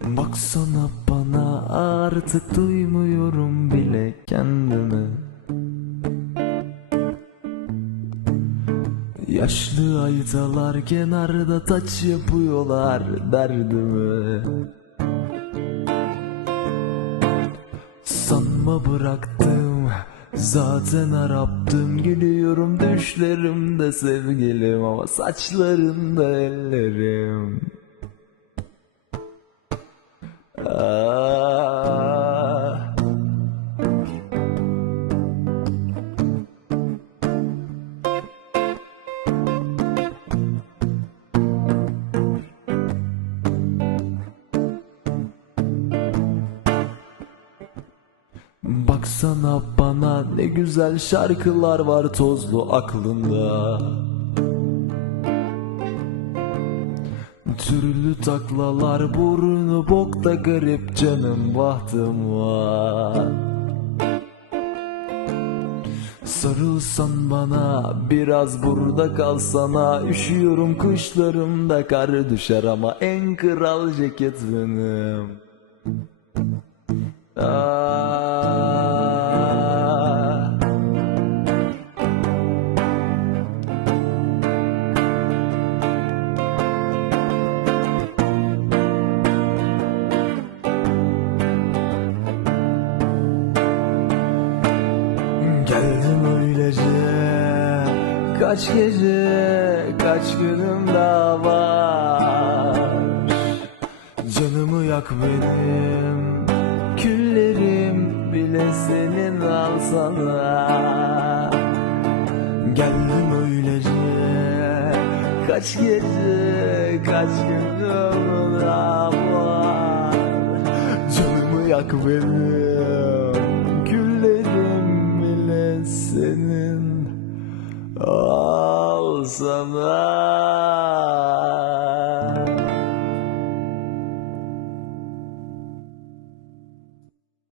Baksana bana artık duymuyorum bile kendimi. Yaşlı aydalar kenarda taç yapıyorlar derdimi. Sanma bıraktım Zaten Araptım. Gülüyorum düşlerimde sevgilim Ama saçlarında ellerim Baksana bana ne güzel şarkılar var tozlu aklında Türlü taklalar burnu bokta garip canım bahtım var. Sarılsan bana biraz burada kalsana. Üşüyorum kışlarımda kar düşer ama en kral ceket benim. Ah. Geldim öylece. Kaç gece kaç günüm daha var? Canımı yak benim Küllerim bile senin alsana. Geldim öylece. Kaç gece kaç günüm daha var? Canımı yak benim 怎么？